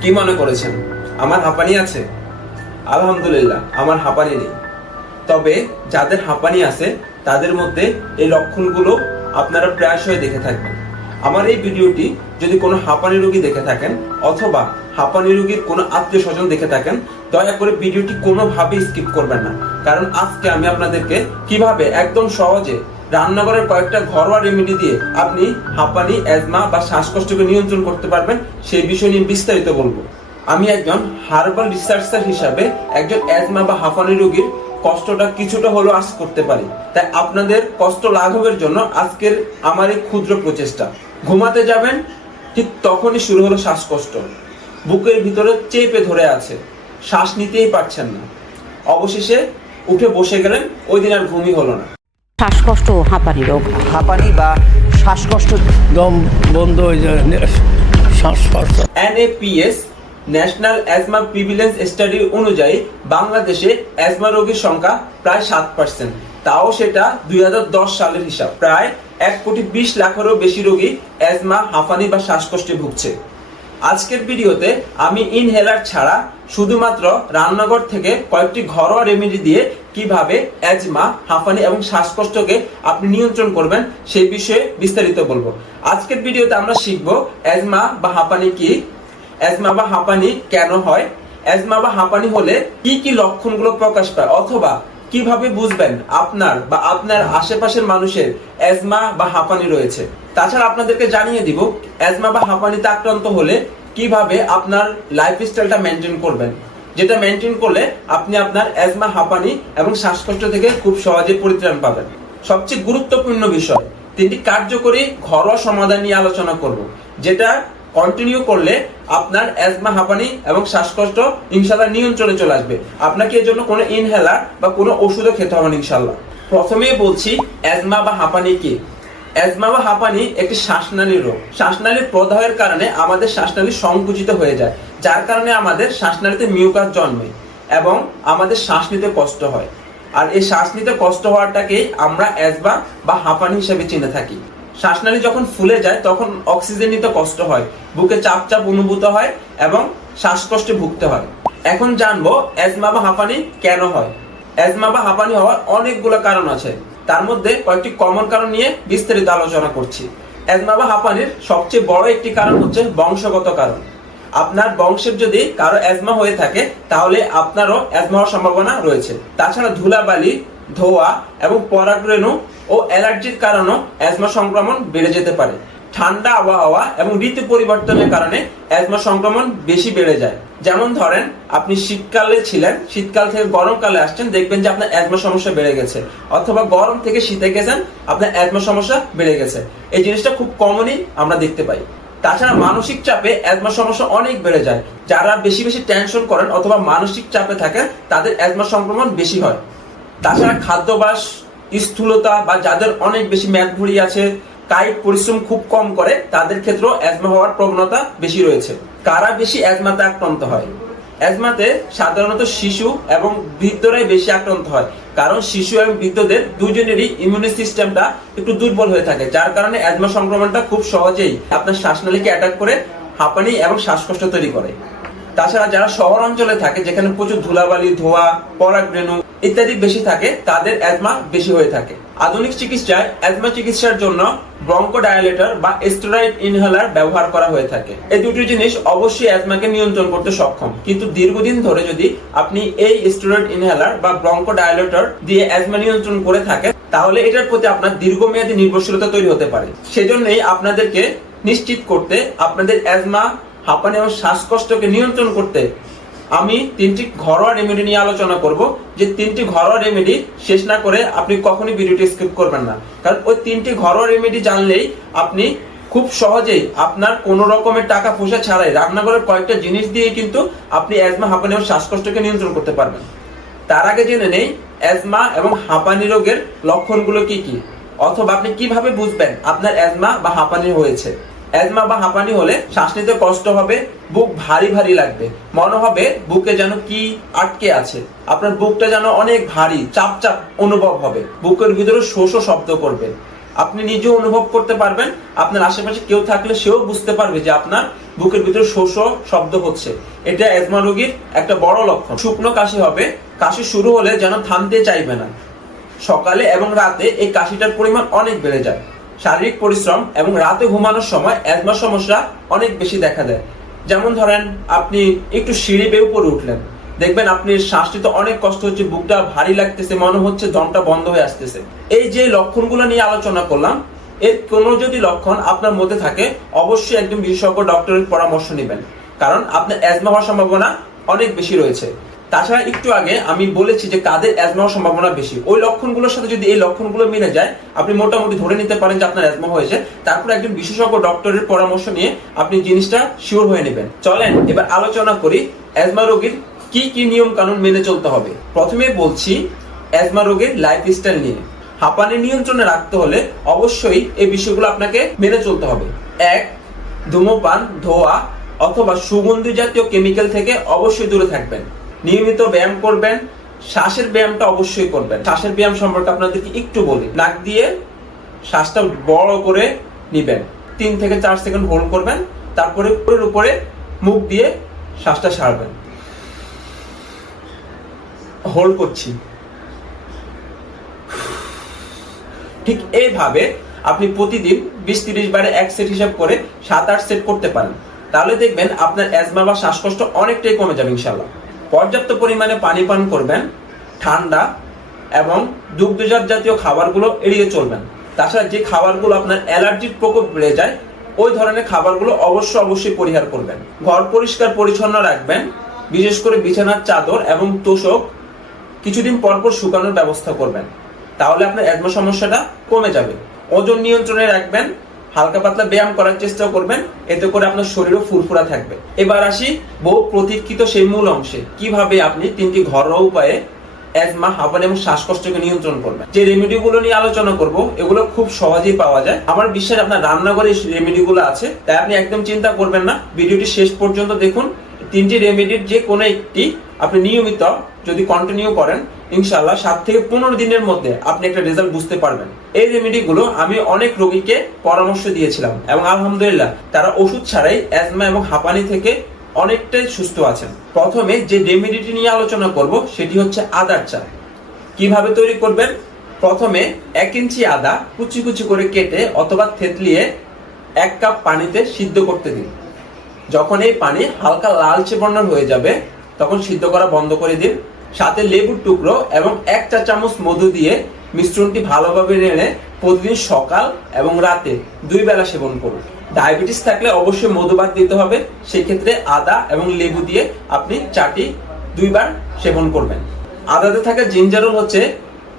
কি মনে করেছেন? আমার হাঁপানি আছে? আলহামদুলিল্লাহ, আমার হাঁপানি নেই। তবে যাদের হাঁপানি আছে, তাদের মধ্যে এই লক্ষণগুলো আপনারা প্রায়শই দেখে থাকবেন। আমার এই ভিডিওটি যদি কোনো হাঁপানি রোগী দেখে থাকেন অথবা হাঁপানি রোগীর কোনো আত্মীয় স্বজন দেখে থাকেন, দয়া করে ভিডিওটি কোনোভাবেই স্কিপ করবেন না। কারণ আজকে আমি আপনাদেরকে কীভাবে একদম সহজে রান্নাঘরের কয়েকটা ঘরোয়া রেমেডি দিয়ে আপনি হাঁপানি অ্যাজমা বা শ্বাসকষ্টকে নিয়ন্ত্রণ করতে পারবেন, সেই বিষয় নিয়ে বিস্তারিত বলব। আমি একজন হার্বাল রিসার্চার হিসাবে একজন অ্যাজমা বা হাঁপানি রোগীর কষ্টটা কিছুটা হলেও আশ করতে পারি। তাই আপনাদের কষ্ট লাঘবের জন্য আজকের আমার এই ক্ষুদ্র প্রচেষ্টা। ঘুমাতে যাবেন ঠিক তখনই শুরু হলো শ্বাসকষ্ট। বুকের ভিতরে চেপে ধরে আছে। শ্বাস নিতেই পারছেন না। অবশেষে উঠে বসে গেলেন ওই দিন আর ঘুমই হলো না। শ্বাসকষ্ট ও হাঁপানি রোগ। হাঁপানি বা শ্বাসকষ্ট দম বন্ধ হয়ে যায় শ্বাসকষ্ট। NAPS national asthma prevalence study অনুযায়ী বাংলাদেশে অ্যাজমা রোগীর সংখ্যা প্রায় সাত পার্সেন্ট। তাও সেটা দুই হাজার দশ সালের হিসাব। প্রায় এক কোটি বিশ লাখেরও বেশি রোগী অ্যাজমা হাঁপানি বা শ্বাসকষ্টে ভুগছে। আজকের ভিডিওতে আমি ইনহেলার ছাড়া শুধুমাত্র রান্নাঘর থেকে কয়েকটি ঘরোয়া রেমেডি দিয়ে কীভাবে অ্যাজমা হাঁপানি এবং শ্বাসকষ্টকে আপনি নিয়ন্ত্রণ করবেন সেই বিষয়ে বিস্তারিত বলব। আজকের ভিডিওতে আমরা শিখব অ্যাজমা বা হাঁপানি কি অ্যাজমা বা হাঁপানি কেন হয় অ্যাজমা বা হাঁপানি হলে কি কি লক্ষণগুলো প্রকাশ পায় অথবা কীভাবে বুঝবেন আপনার বা আপনার আশেপাশের মানুষের অ্যাজমা বা হাঁপানি রয়েছে? তাছাড়া আপনাদেরকে জানিয়ে দিব অ্যাজমা বা হাঁপানিতে আক্রান্ত হলে কীভাবে আপনার লাইফস্টাইলটা মেনটেন করবেন? যেটা মেনটেন করলে আপনি আপনার অ্যাজমা হাঁপানি এবং শ্বাসকষ্ট থেকে খুব সহজে পরিত্রাণ পাবেন। সবচেয়ে গুরুত্বপূর্ণ বিষয়, তিনটি কার্যকরী ঘরোয়া সমাধান নিয়ে আলোচনা করব, যেটা কন্টিনিউ করলে আপনার অ্যাজমা হাঁপানি এবং শ্বাসকষ্ট ইনশাল্লাহ নিয়ন্ত্রণে চলে আসবে। আপনাকে এর জন্য কোনো ইনহেলার বা কোনো ওষুধও খেতে হবে না ইনশাল্লাহ প্রথমেই বলছি অ্যাজমা বা হাঁপানি কি? অ্যাজমা বা হাঁপানি একটি শ্বাসনালীর রোগ। শ্বাসনালীর প্রদাহের কারণে আমাদের শ্বাসনালী সংকুচিত হয়ে যায়, যার কারণে আমাদের শ্বাসনালীতে মিউকাস জন্মে এবং আমাদের শ্বাস নিতে কষ্ট হয়। আর এই শ্বাস নিতে কষ্ট হওয়াটাকেই আমরা অ্যাজমা বা হাঁপানি হিসেবে চিনে থাকি। শ্বাসনালী যখন ফুলে যায়, তখন অক্সিজেন নিতে কষ্ট হয়। বুকে চাপ চাপ অনুভূত হয় এবং শ্বাসকষ্টে ভুগতে হয়। এখন জানব, অ্যাজমা বা হাঁপানি কেন হয়? অ্যাজমা বা হাঁপানি হওয়ার অনেকগুলো কারণ আছে। তার মধ্যে কয়েকটি কমন কারণ নিয়ে বিস্তারিত আলোচনা করছি। অ্যাজমা বা হাঁপানির সবচেয়ে বড় একটি কারণ হচ্ছে বংশগত কারণ। আপনার বংশের যদি কারও অ্যাজমা হয়ে থাকে, তাহলে আপনারও অ্যাজমা হওয়ার সম্ভাবনা রয়েছে। তাছাড়া ধুলাবালি ধোয়া এবং পরাগরেণু ও অ্যালার্জির কারণেও অ্যাজমা সংক্রমণ বেড়ে যেতে পারে। ঠান্ডা আবহাওয়া এবং ঋতু পরিবর্তনের কারণে অ্যাজমা সংক্রমণ বেশি বেড়ে যায়। যেমন ধরেন, আপনি শীতকালে ছিলেন, শীতকাল থেকে গরমকালে আসছেন, দেখবেন যে আপনার অ্যাজমা সমস্যা বেড়ে গেছে। অথবা গরম থেকে শীতে গেছেন, আপনার অ্যাজমা সমস্যা বেড়ে গেছে। এই জিনিসটা খুব কমনই আমরা দেখতে পাই। তাছাড়া মানসিক চাপে অ্যাজমা সমস্যা অনেক বেড়ে যায়। যারা বেশি বেশি টেনশন করেন অথবা মানসিক চাপে থাকেন, তাদের অ্যাজমা সংক্রমণ বেশি হয়। তাছাড়া খাদ্যাভ্যাস, স্থূলতা বা যাদের অনেক বেশি ম্যাদ ভুঁড়ি আছে, কায়িক পরিশ্রম খুব কম করে, তাদের ক্ষেত্রেও অ্যাজমা হওয়ার প্রবণতা বেশি রয়েছে। কারা বেশি অ্যাজমাতে আক্রান্ত হয়? অ্যাজমাতে সাধারণত শিশু এবং বৃদ্ধরাই বেশি আক্রান্ত হয়। কারণ শিশু এবং বৃদ্ধদের দুজনেরই ইমিউনি সিস্টেমটা একটু দুর্বল হয়ে থাকে, যার কারণে অ্যাজমা সংক্রমণটা খুব সহজেই আপনার শ্বাসনালীকে অ্যাটাক করে, হাঁপানি এবং শ্বাসকষ্ট তৈরি করে। তাছাড়া যারা শহর অঞ্চলে থাকে, যেখানে প্রচুর ধুলাবালি, ধোয়া, পরাগরেণু ইত্যাদি বেশি থাকে, তাদের অ্যাজমা বেশি হয়ে থাকে। আধুনিক চিকিৎসায় অ্যাজমা চিকিৎসার জন্য ব্রঙ্কোডায়ালেটর বা স্টেরয়েড ইনহেলার ব্যবহার করা হয়ে থাকে। এই দুটি জিনিস অবশ্যই অ্যাজমাকে নিয়ন্ত্রণ করতে সক্ষম। কিন্তু দীর্ঘদিন ধরে যদি আপনি এই স্টেরয়েড ইনহেলার বা ব্রঙ্কোডায়ালেটর দিয়ে অ্যাজমা নিয়ন্ত্রণ করে থাকেন, তাহলে এটার প্রতি আপনার দীর্ঘমেয়াদী নির্ভরশীলতা তৈরি হতে পারে। সেজন্যই আপনাদেরকে নিশ্চিত করতে, আপনাদের অ্যাজমা হাঁপানি এবং শ্বাসকষ্টকে নিয়ন্ত্রণ করতে আমি তিনটি ঘরোয়া রেমেডি নিয়ে আলোচনা করব। যে তিনটি ঘরোয়া রেমেডি শেষ না করে আপনি কখনই ভিডিওটি স্কিপ করবেন না। কারণ ওই তিনটি ঘরোয়া রেমেডি জানলেই আপনি খুব সহজেই আপনার কোনো রকমের টাকা পয়সা ছাড়াই রান্নাঘরের কয়েকটা জিনিস দিয়ে কিন্তু আপনি অ্যাজমা হাঁপানি শ্বাসকষ্টকে নিয়ন্ত্রণ করতে পারবেন। তার আগে জেনে নেই অ্যাজমা এবং হাঁপানি রোগের লক্ষণগুলো কি কি? অথবা আপনি কীভাবে বুঝবেন আপনার অ্যাজমা বা হাঁপানি হয়েছে? অ্যাজমা বা হাঁপানি হলে শ্বাস নিতে কষ্ট হবে, বুক ভারী ভারী লাগবে। মনে হবে বুকে যেন কি আটকে আছে। আপনার বুকটা যেন অনেক ভারী, চাপ চাপ অনুভব হবে। বুকের ভিতরে শোষ শব্দ করবে। আপনি নিজেও অনুভব করতে পারবেন, আপনার আশেপাশে কেউ থাকলে সেও বুঝতে পারবে যে আপনার বুকের ভিতরে শোষ শব্দ হচ্ছে। এটা অ্যাজমা রোগীর একটা বড় লক্ষণ। শুকনো কাশি হবে, কাশি শুরু হলে যেন থামতে চাইবে না। সকালে এবং রাতে এই কাশিটার পরিমাণ অনেক বেড়ে যায়। শারীরিক পরিশ্রম এবং রাতে ঘুমানোর সময় অ্যাজমা সমস্যা অনেক বেশি দেখা দেয়। যেমন ধরেন, আপনি একটু সিঁড়ি বেয়ে উপরে উঠলেন। দেখবেন আপনি শ্বাস নিতে অনেক কষ্ট হচ্ছে, বুকটা ভারী লাগতেছে, মনে হচ্ছে দমটা বন্ধ হয়ে আসতেছে। এই যে লক্ষণগুলো নিয়ে আলোচনা করলাম, এর কোনো যদি লক্ষণ আপনার মধ্যে থাকে, অবশ্যই একজন বিশেষজ্ঞ ডক্টরের পরামর্শ নেবেন। কারণ আপনার অ্যাজমা হওয়ার সম্ভাবনা অনেক বেশি রয়েছে। তাছাড়া একটু আগে আমি বলেছি যে কাদের অ্যাজমা সম্ভাবনা বেশি। ওই লক্ষণগুলোর সাথে যদি এই লক্ষণগুলো মিলে যায়, আপনি মোটামুটি ধরে নিতে পারেন যে আপনার অ্যাজমা হয়েছে। তারপর একজন বিশেষজ্ঞ ডক্টরের পরামর্শ নিয়ে আপনি জিনিসটা শিওর হয়ে নেবেন। চলেন, এবার আলোচনা করি অ্যাজমা রোগীর কি কি নিয়ম কানুন মেনে চলতে হবে। প্রথমে বলছি অ্যাজমা রোগের লাইফস্টাইল নিয়ে। হাঁপানি নিয়ন্ত্রণে রাখতে হলে অবশ্যই এই বিষয়গুলো আপনাকে মেনে চলতে হবে। এক, ধূমপান, ধোয়া অথবা সুগন্ধি জাতীয় কেমিক্যাল থেকে অবশ্যই দূরে থাকবেন। নিয়মিত ব্যায়াম করবেন, শ্বাসের ব্যায়ামটা অবশ্যই করবেন। শ্বাসের ব্যায়াম সম্পর্কে আপনাদেরকে একটু বলি। নাক দিয়ে শ্বাসটা বড় করে নিবেন। তিন থেকে চার সেকেন্ড হোল্ড করবেন, তারপরে উপরের উপরে মুখ দিয়ে শ্বাসটা সারবেন। হোল্ড করছি। ঠিক এইভাবে আপনি প্রতিদিন বিশ তিরিশ বারে এক সেট হিসাব করে সাত আট সেট করতে পারেন। তাহলে দেখবেন আপনার অ্যাজমা বা শ্বাসকষ্ট অনেকটাই কমে যাবে ইনশাল্লাহ পর্যাপ্ত পরিমাণে পানি পান করবেন, ঠান্ডা এবং দুগ্ধজাত জাতীয় খাবারগুলো এড়িয়ে চলবেন। তাছাড়া যে খাবারগুলো আপনার অ্যালার্জির প্রকোপ বেড়ে যায়, ওই ধরনের খাবারগুলো অবশ্য অবশ্যই পরিহার করবেন। ঘর পরিষ্কার পরিচ্ছন্ন রাখবেন, বিশেষ করে বিছানার চাদর এবং তোষক কিছুদিন পর পর শুকানোর ব্যবস্থা করবেন। তাহলে আপনার অ্যাজমা সমস্যাটা কমে যাবে। ওজন নিয়ন্ত্রণে রাখবেন হালকা পাতলা ব্যায়াম করার চেষ্টা করবেন, এতে করে আপনার শরীরও ফুরফুরা থাকবে। এবার আসি বহু প্রতীক্ষিত সেই মূল অংশে। কীভাবে আপনি তিনটি ঘরোয়া উপায়ে অ্যাজমা হাঁপানি এবং শ্বাসকষ্টকে নিয়ন্ত্রণ করবেন? যে রেমেডিগুলো নিয়ে আলোচনা করব, এগুলো খুব সহজেই পাওয়া যায়। আমার বিশ্বাস, আপনার রান্নাঘরে রেমেডিগুলো আছে, তাই আপনি একদম চিন্তা করবেন না। ভিডিওটি শেষ পর্যন্ত দেখুন। তিনটি রেমেডির যে কোনো একটি আপনি নিয়মিত যদি কন্টিনিউ করেন ইনশাল্লাহ সাত থেকে পনেরো দিনের মধ্যে আপনি একটা রেজাল্ট বুঝতে পারবেন। এই রেমেডিগুলো আমি অনেক রোগীকে পরামর্শ দিয়েছিলাম এবং আলহামদুলিল্লাহ তারা ওষুধ ছাড়াই অ্যাজমা এবং হাঁপানি থেকে অনেকটাই সুস্থ আছেন। প্রথমে যে রেমেডিটি নিয়ে আলোচনা করব, সেটি হচ্ছে আদার চা। কীভাবে তৈরি করবেন? প্রথমে এক ইঞ্চি আদা কুচি কুচি করে কেটে অথবা থেতলিয়ে এক কাপ পানিতে সিদ্ধ করতে দিন। যখন এই পানি হালকা লালচে বর্ণের হয়ে যাবে, তখন সিদ্ধ করা বন্ধ করে দিন। সাথে লেবুর টুকরো এবং এক চা চামচ মধু দিয়ে মিশ্রণটি ভালোভাবে নেড়ে প্রতিদিন সকাল এবং রাতে দুই বেলা সেবন করুন। ডায়াবেটিস থাকলে অবশ্যই মধু বাদ দিতে হবে। সেক্ষেত্রে আদা এবং লেবু দিয়ে আপনি চাটি দুইবার সেবন করবেন। আদাতে থাকা জিঞ্জারল হচ্ছে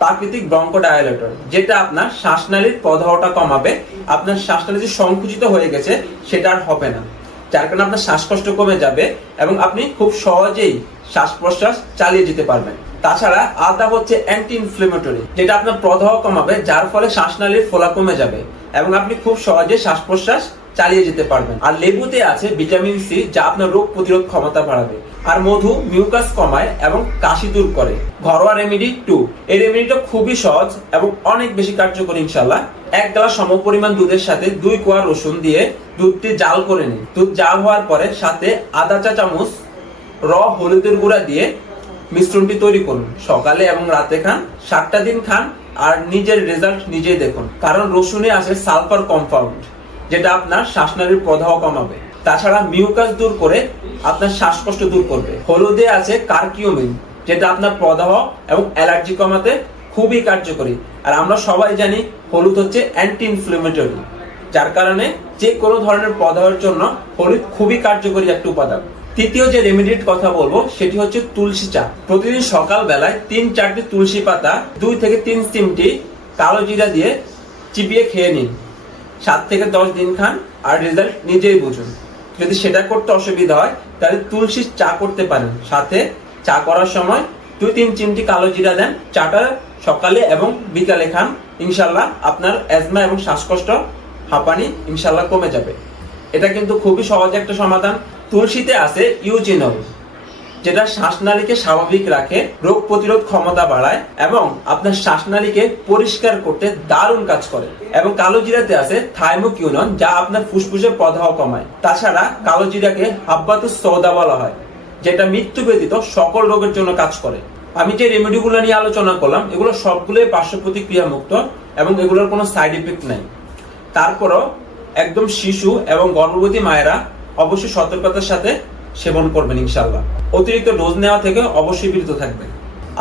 প্রাকৃতিক ব্রঙ্ক ব্রঙ্কোডায়ালেটর, যেটা আপনার শ্বাসনালীর প্রদাহটা কমাবে। আপনার শ্বাসনালী যে সংকুচিত হয়ে গেছে, সেটা আর হবে না। যার কারণে আপনার শ্বাসকষ্ট কমে যাবে এবং আপনি খুব সহজেই শ্বাস প্রশ্বাস চালিয়ে যেতে পারবেন। তাছাড়া আদা হচ্ছে অ্যান্টি ইনফ্লেমেটরি যেটা আপনার প্রদাহ কমাবে, যার ফলে শ্বাসনালীর ফোলা কমে যাবে এবং আপনি খুব সহজে শ্বাস প্রশ্বাস চালিয়ে যেতে পারবেন। আর লেবুতে আছে ভিটামিন সি, যা আপনার রোগ প্রতিরোধ ক্ষমতা বাড়াবে। আর মধু মিউকাস কমায় এবং কাশি দূর করে। ঘরোয়া রেমেডি টু এই রেমেডিটা খুবই সহজ এবং অনেক বেশি কার্যকরী ইনশাল্লাহ এক গ্লাস সমপরিমাণ দুধের সাথে দুই কোয়া রসুন দিয়ে দুধটি জাল করে নিন। দুধ জাল হওয়ার পরে সাথে আধা চা চামচ র হলুদের গুঁড়া দিয়ে মিশ্রণটি তৈরি করুন। সকালে এবং রাতে খান, সাতটা দিন খান আর নিজের রেজাল্ট নিজেই দেখুন। কারণ রসুনে আছে সালফার কম্পাউন্ড, যেটা আপনার শ্বাসনালীর প্রদাহ কমাবে। তাছাড়া মিউকাস দূর করে আপনার শ্বাসকষ্ট দূর করবে। হলুদে আছে কার্কিউমিন যেটা আপনার প্রদাহ এবং অ্যালার্জি কমাতে খুবই কার্যকরী। আর আমরা সবাই জানি হলুদ হচ্ছে অ্যান্টি ইনফ্লেমেটরি যার কারণে যে কোনো ধরনের প্রদাহের জন্য হলুদ খুবই কার্যকরী একটা উপাদান। তৃতীয় যে রেমেডির কথা বলব, সেটি হচ্ছে তুলসী চা। প্রতিদিন সকাল বেলায় তিন চারটি তুলসী পাতা, দুই থেকে তিন চিমটি কালো জিরা দিয়ে চিপিয়ে খেয়ে নিন। সাত থেকে দশ দিন খান আর রেজাল্ট নিজেই বুঝুন। যদি সেটা করতে অসুবিধা হয়, তাহলে তুলসী চা করতে পারেন। সাথে চা করার সময় দুই তিন চিমটি কালো জিরা দেন। চাটা সকালে এবং বিকালে খান। ইনশাল্লাহ আপনার অ্যাজমা এবং শ্বাসকষ্ট হাঁপানি ইনশাল্লাহ কমে যাবে। এটা কিন্তু খুবই সহজ একটা সমাধান। তুলসীতে আছে ইউজিনল, যেটা শ্বাসনালীকে স্বাভাবিক রাখে, রোগ প্রতিরোধ ক্ষমতা বাড়ায় এবং আপনার শ্বাসনালীকে পরিষ্কার করতে দারুণ কাজ করে। এবং কালো জিরাতে আছে থাইমোকিউনন, যা আপনার ফুসফুসের প্রদাহ কমায়। তাছাড়া কালো জিরাকে হাব্বাতুস সৌদা বলা হয়, যেটা মৃত্যু ব্যতীত সকল রোগের জন্য কাজ করে। আমি যে রেমেডিগুলো নিয়ে আলোচনা করলাম, এগুলো সবগুলোই পার্শ্ব প্রতিক্রিয়া মুক্ত এবং এগুলোর কোনো সাইড ইফেক্ট নাই। তারপরও একদম শিশু এবং গর্ভবতী মায়েরা অবশ্যই সতর্কতার সাথে সেবন করবেন ইনশাল্লাহ অতিরিক্ত ডোজ নেওয়া থেকে অবশ্যই বিরত থাকবেন।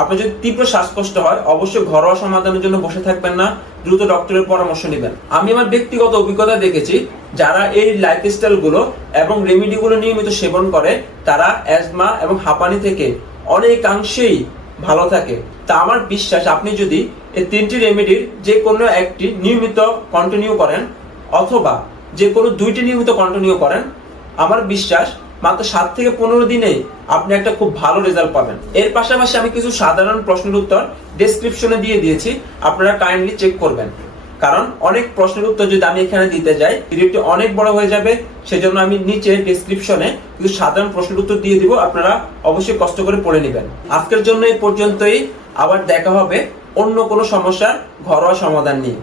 আপনার যদি তীব্র শ্বাসকষ্ট হয়, অবশ্যই ঘরোয়া সমাধানের জন্য বসে থাকবেন না, দ্রুত ডক্টরের পরামর্শ নেবেন। আমি আমার ব্যক্তিগত অভিজ্ঞতা দেখেছি, যারা এই লাইফস্টাইলগুলো এবং রেমিডি গুলো নিয়মিত সেবন করে, তারা অ্যাজমা এবং হাঁপানি থেকে অনেকাংশেই ভালো থাকে। তা আমার বিশ্বাস, আপনি যদি এই তিনটি রেমেডির যে কোনো একটি নিয়মিত কন্টিনিউ করেন, অথবা যে কোনো দুইটি নিয়মিত কন্টিনিউ করেন আমার বিশ্বাস, মাত্র সাত থেকে পনেরো দিনেই আপনি একটা খুব ভালো রেজাল্ট পাবেন। এর পাশাপাশি আমি কিছু সাধারণ প্রশ্নের উত্তর ডেসক্রিপশনে দিয়ে দিয়েছি, আপনারা কাইন্ডলি চেক করবেন। কারণ অনেক প্রশ্নের উত্তর যদি আমি এখানে দিতে যাই, ভিডিওটি অনেক বড় হয়ে যাবে, সেজন্য আমি নিচে ডেসক্রিপশনে কিছু সাধারণ প্রশ্নের উত্তর দিয়ে দিব, আপনারা অবশ্যই কষ্ট করে পড়ে নেবেন। আজকের জন্য এই পর্যন্তই, আবার দেখা হবে অন্য কোনো সমস্যার ঘরোয়া সমাধান নিয়ে।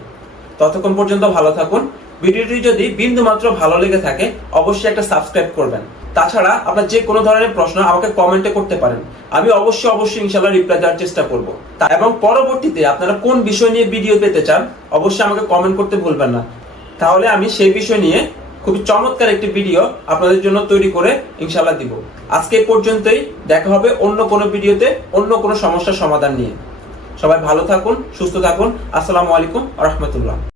ততক্ষণ পর্যন্ত ভালো থাকুন ভিডিওটি যদি বিন্দু মাত্র ভালো লেগে থাকে, অবশ্যই একটা সাবস্ক্রাইব করবেন। তাছাড়া আপনার যে কোনো ধরনের প্রশ্ন আমাকে কমেন্টে করতে পারেন। আমি অবশ্যই অবশ্যই ইনশাল্লাহ রিপ্লাই দেওয়ার চেষ্টা করব। তা- এবং পরবর্তীতে আপনারা কোন বিষয় নিয়ে ভিডিও পেতে চান, অবশ্যই আমাকে কমেন্ট করতে ভুলবেন না। তাহলে আমি সেই বিষয় নিয়ে খুবই চমৎকার একটি ভিডিও আপনাদের জন্য তৈরি করে ইনশাল্লাহ দিব। আজকে পর্যন্তই, দেখা হবে অন্য কোনো ভিডিওতে অন্য কোনো সমস্যার সমাধান নিয়ে। সবাই ভালো থাকুন, সুস্থ থাকুন। আসসালামু আলাইকুম রহমতুল্লাহ